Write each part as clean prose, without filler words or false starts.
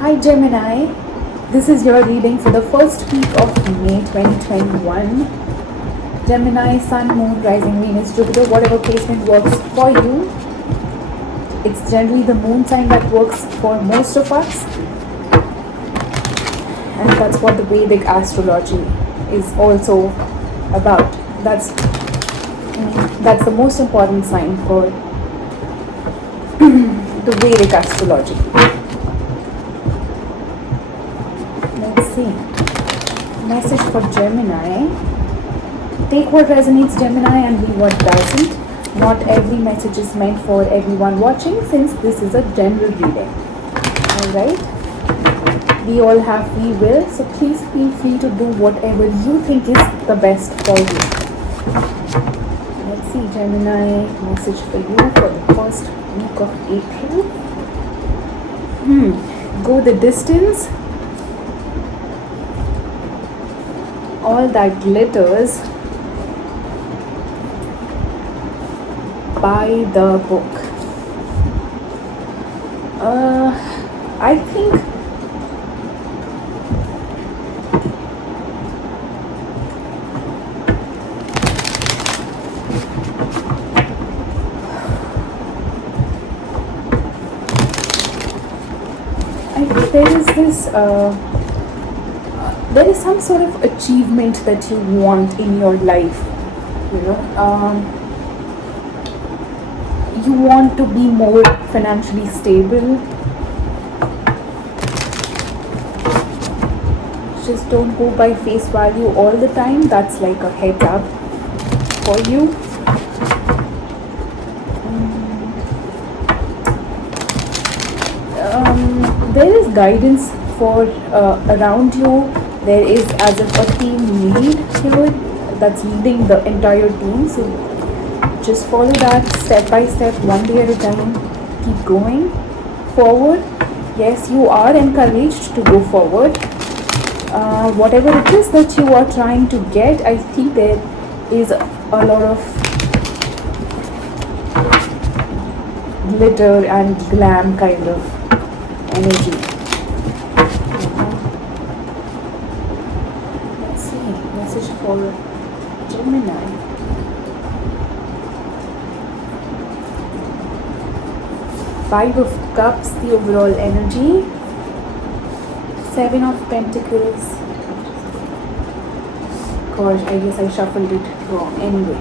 Hi Gemini, this is your reading for the first week of May 2021. Gemini, Sun, Moon, Rising, Venus, Jupiter, whatever placement works for you. It's generally the moon sign that works for most of us. And that's what the Vedic astrology is also about. That's the most important sign for the Vedic astrology. Let's see. Message for Gemini. Take what resonates, Gemini, and leave what doesn't. Not every message is meant for everyone watching, since this is a general reading. Alright? We all have free will, so please feel free to do whatever you think is the best for you. Let's see, Gemini, message for you for the first week of April. Go the distance. All that glitters. By the book. I think there is some sort of achievement that you want in your life, you want to be more financially stable. Just don't go by face value all the time. That's like a heads up for you. There is guidance for around you. There is as if a team lead here that's leading the entire team. So just follow that step by step, one day at a time. Keep going forward. Yes, you are encouraged to go forward. Whatever it is that you are trying to get, I think there is a lot of glitter and glam kind of energy. Let's see, message for Gemini. Five of Cups, the overall energy. Seven of Pentacles. Gosh, I guess I shuffled it wrong. Anyway,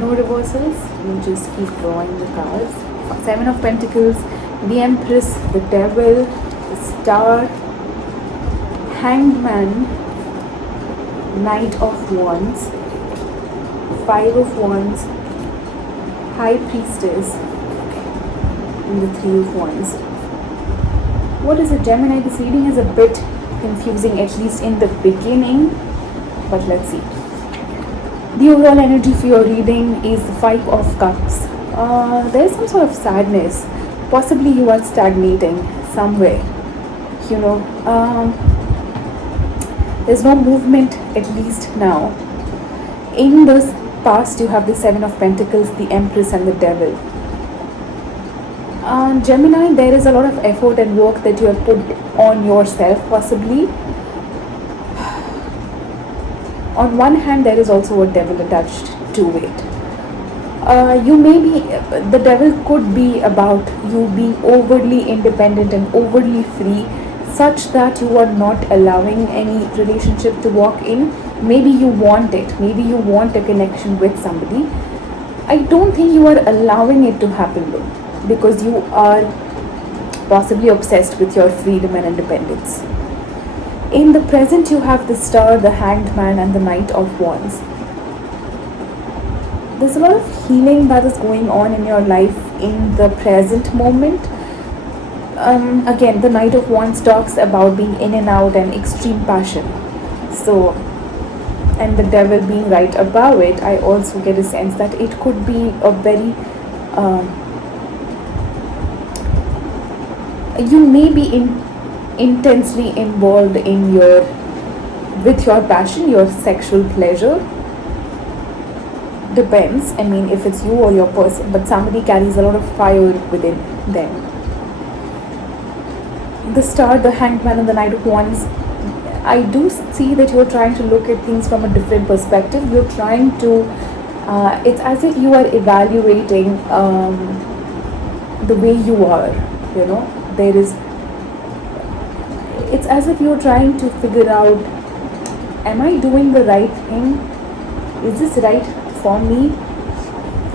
no reversals. We'll just keep drawing the cards. Seven of Pentacles, the Empress, the Devil, the Star, Hanged Man, Knight of Wands, Five of Wands, High Priestess, and the Three of Wands. What is it, Gemini? This reading is a bit confusing, at least in the beginning, but let's see. The overall energy for your reading is the Five of Cups. There is some sort of sadness. Possibly you are stagnating somewhere. There's no movement, at least now. In the past, you have the Seven of Pentacles, the Empress, and the Devil. Gemini, there is a lot of effort and work that you have put on yourself, possibly. On one hand, there is also a devil attached to it. The devil could be about you being overly independent and overly free, such that you are not allowing any relationship to walk in. Maybe you want it. Maybe you want a connection with somebody. I don't think you are allowing it to happen though, because you are possibly obsessed with your freedom and independence. In the present, you have the Star, the Hanged Man, and the Knight of Wands. There's a lot of healing that is going on in your life in the present moment. Again, the Knight of Wands talks about being in and out and extreme passion. So, and the Devil being right above it, I also get a sense that it could be a very you may be intensely involved with your passion, your sexual pleasure. Depends, I mean, if it's you or your person, but somebody carries a lot of fire within them. The Star, the Hanged Man, and the Knight of Wands. I do see that you're trying to look at things from a different perspective. You're trying to, it's as if you are evaluating the way you are, you know. There is, it's as if you're trying to figure out, am I doing the right thing? Is this right for me?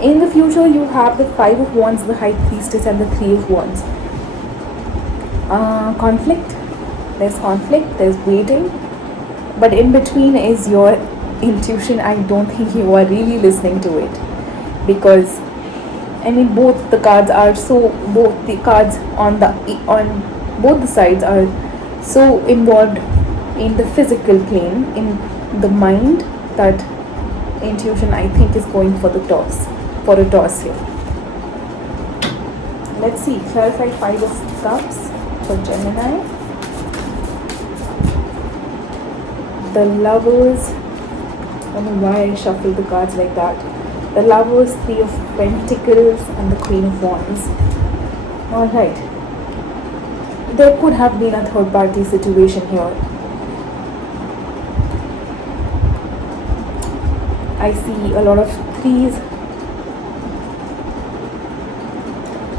In the future, you have the Five of Wands, the High Priestess, and the Three of Wands. Conflict. There's conflict, there's waiting, but in between is your intuition. I don't think you are really listening to it, because I mean both the cards are so, both the cards on both the sides are so involved in the physical plane, in the mind, that intuition, I think, is going for a toss here. Let's see, clarify Five of Cups for Gemini. The Lovers. I don't know why I shuffled the cards like that. The Lovers, Three of Pentacles, and the Queen of Wands. Alright. There could have been a third party situation here. I see a lot of threes.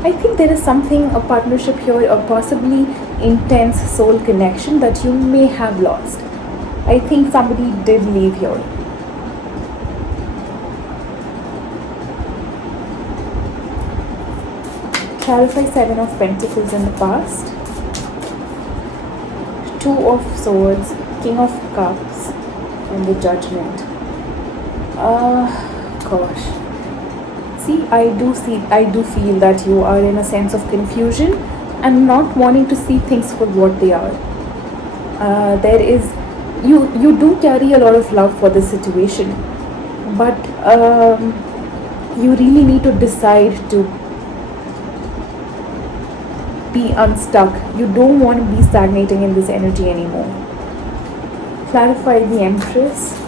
I think there is something, a partnership here, or possibly intense soul connection that you may have lost. I think somebody did leave here. Clarify Seven of Pentacles in the past. Two of Swords, King of Cups, and the Judgment. Gosh. I do feel that you are in a sense of confusion and not wanting to see things for what they are. There is, you do carry a lot of love for this situation, but you really need to decide to be unstuck. You don't want to be stagnating in this energy anymore. Clarify the Empress.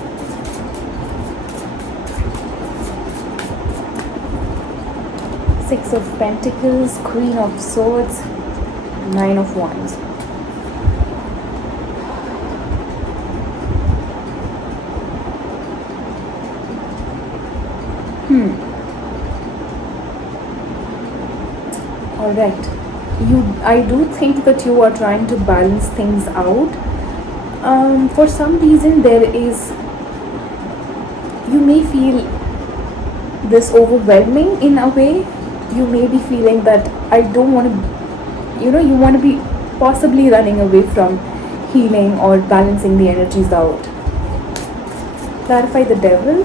Six of Pentacles, Queen of Swords, Nine of Wands. Alright. I do think that you are trying to balance things out. For some reason, you may feel this overwhelming in a way. You may be feeling that I don't want to, you want to be possibly running away from healing or balancing the energies out. Clarify the Devil.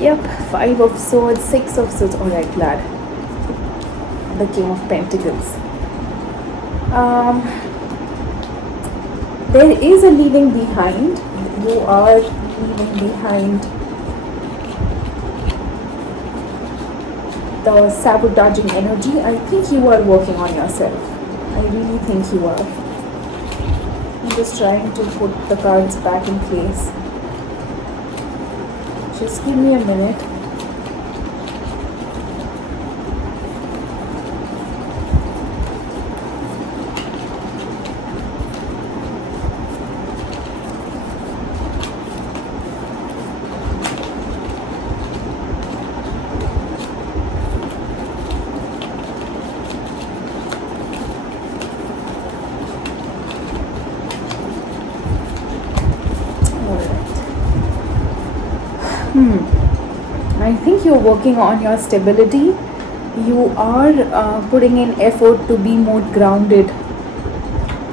Yep, Five of Swords, Six of Swords. Alright, glad. The King of Pentacles. There is a leaving behind. You are leaving behind the sabotaging energy. I think you are working on yourself. I really think you are. I'm just trying to put the cards back in place. Just give me a minute. I think you're working on your stability. You are putting in effort to be more grounded.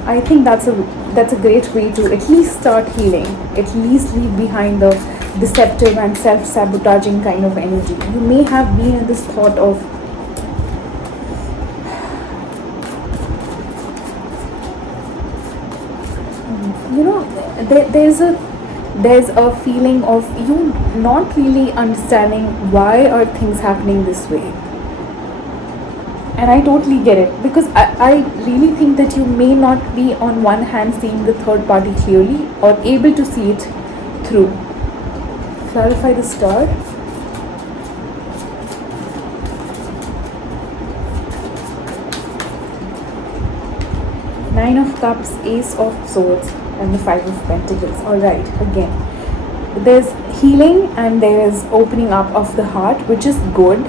I think that's a great way to at least start healing. At least leave behind the deceptive and self-sabotaging kind of energy. You may have been in this thought of there's a feeling of you not really understanding why are things happening this way. And I totally get it, because I really think that you may not be on one hand seeing the third party clearly or able to see it through. Clarify the star. Nine of Cups, Ace of Swords, and the Five of Pentacles. Alright, again, there's healing and there's opening up of the heart, which is good.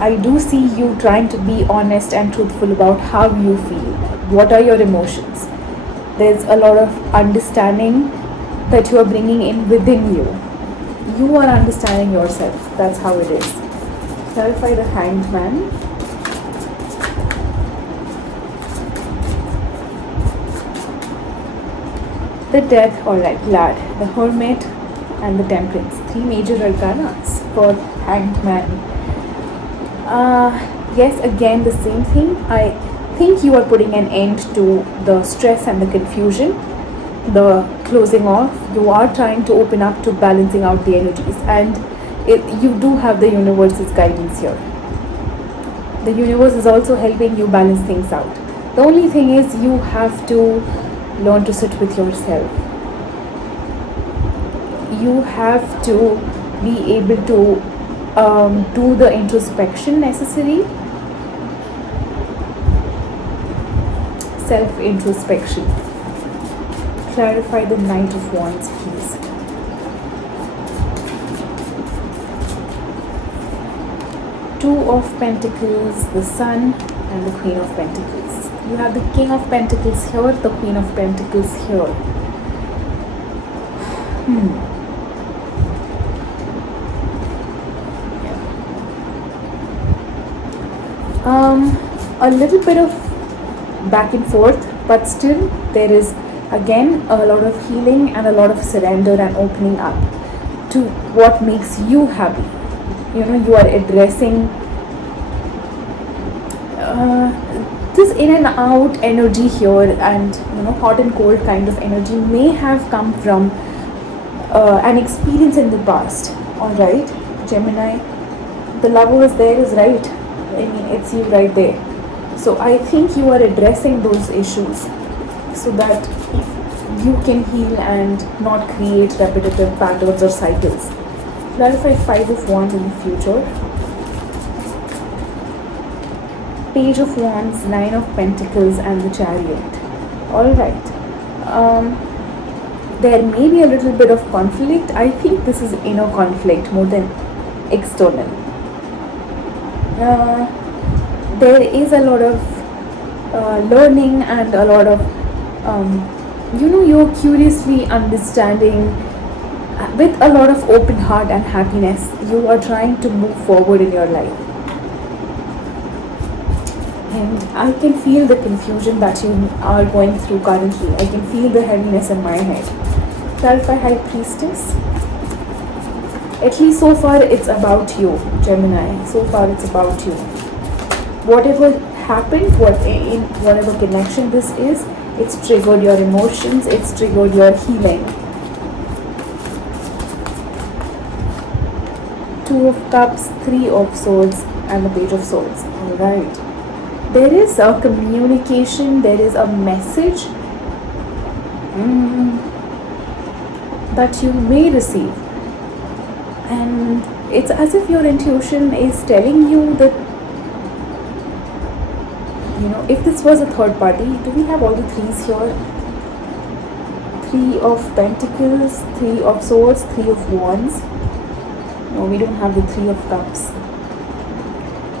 I do see you trying to be honest and truthful about how you feel. What are your emotions? There's a lot of understanding that you are bringing in within you. You are understanding yourself. That's how it is. Clarify the Hanged Man. The Death, alright, Glad, the Hermit, and the Temperance. Three major arcanas for Hanged Man. Yes, again the same thing. I think you are putting an end to the stress and the confusion, the closing off. You are trying to open up to balancing out the energies, and you do have the universe's guidance here. The universe is also helping you balance things out. The only thing is you have to learn to sit with yourself. You have to be able to do the introspection necessary. Self-introspection. Clarify the Knight of Wands, please. Two of Pentacles, the Sun, and the Queen of Pentacles. You have the King of Pentacles here, the Queen of Pentacles here. A little bit of back and forth, but still there is again a lot of healing and a lot of surrender and opening up to what makes you happy. You know, you are addressing this in and out energy here, and you know, hot and cold kind of energy may have come from an experience in the past. All right, Gemini, the Lover is there, is right. I mean, it's you right there. So I think you are addressing those issues so that you can heal and not create repetitive patterns or cycles. Clarify Five of Wands in the future. Page of Wands, Nine of Pentacles, and the Chariot. Alright. There may be a little bit of conflict. I think this is inner conflict more than external. There is a lot of learning and a lot of, you know, you're curiously understanding with a lot of open heart and happiness. You are trying to move forward in your life. And I can feel the confusion that you are going through currently. I can feel the heaviness in my head. Clarify High Priestess. At least so far it's about you, Gemini. So far it's about you. Whatever happened, in whatever connection this is, it's triggered your emotions, it's triggered your healing. Two of Cups, Three of Swords, and the Page of Swords. Alright. There is a communication, there is a message that you may receive. And it's as if your intuition is telling you that, you know, if this was a third party, do we have all the threes here? Three of Pentacles, Three of Swords, Three of Wands. No, we don't have the Three of Cups.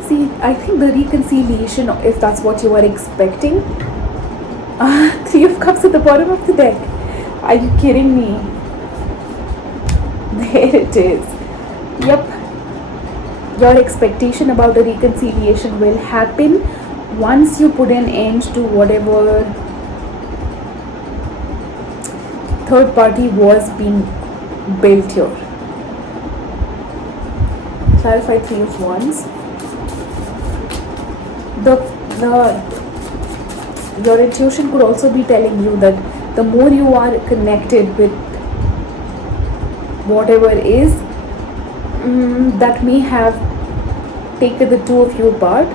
See, I think the reconciliation, if that's what you are expecting. Three of Cups at the bottom of the deck. Are you kidding me? There it is. Yep. Your expectation about the reconciliation will happen once you put an end to whatever third party was being built here. Clarify Three of Wands. Your intuition could also be telling you that the more you are connected with whatever is, that may have taken the two of you apart.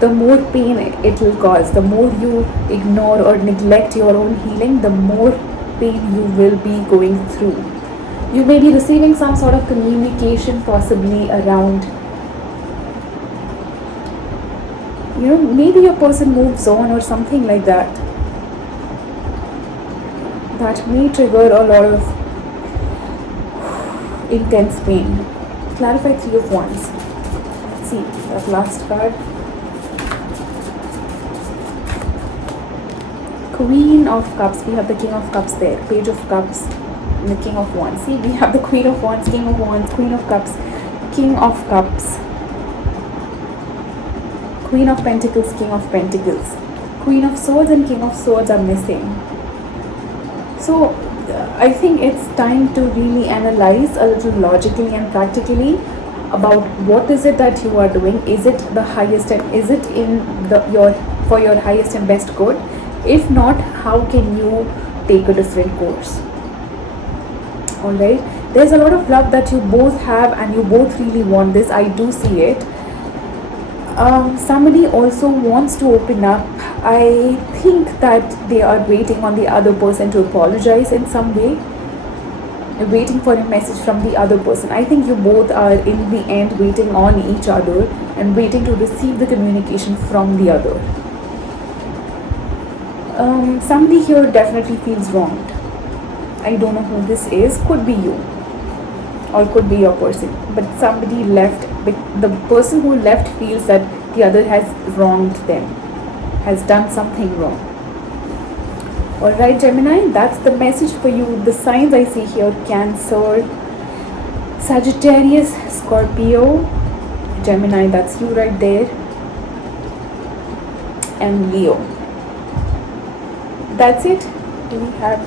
the more pain it will cause. The more you ignore or neglect your own healing, the more pain you will be going through. You may be receiving some sort of communication possibly around, maybe your person moves on or something like that. That may trigger a lot of intense pain. Clarify Three of Wands. Let's see that last card. Queen of Cups. We have the King of Cups there. Page of Cups and the King of Wands. See, we have the Queen of Wands, King of Wands, Queen of Cups, King of Cups, Queen of Pentacles, King of Pentacles. Queen of Swords and King of Swords are missing. So I think it's time to really analyze a little logically and practically about what is it that you are doing. Is it the highest and is it in for your highest and best good? If not, how can you take a different course? Alright, there's a lot of love that you both have and you both really want this. I do see it. Somebody also wants to open up. I think that they are waiting on the other person to apologize in some way, waiting for a message from the other person. I think you both are in the end waiting on each other and waiting to receive the communication from the other. Somebody here definitely feels wronged. I don't know who this is. Could be you or could be your person, but somebody left. The person who left feels that the other has wronged them, has done something wrong. Alright, Gemini, that's the message for you. The signs I see here: Cancer, Sagittarius, Scorpio, Gemini, that's you right there, and Leo. That's it. Do we have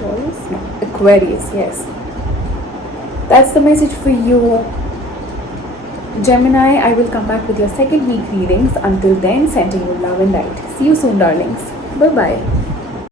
Taurus? No. Aquarius, yes. That's the message for you, Gemini. I will come back with your second week readings. Until then, sending you love and light. See you soon, darlings. Bye-bye.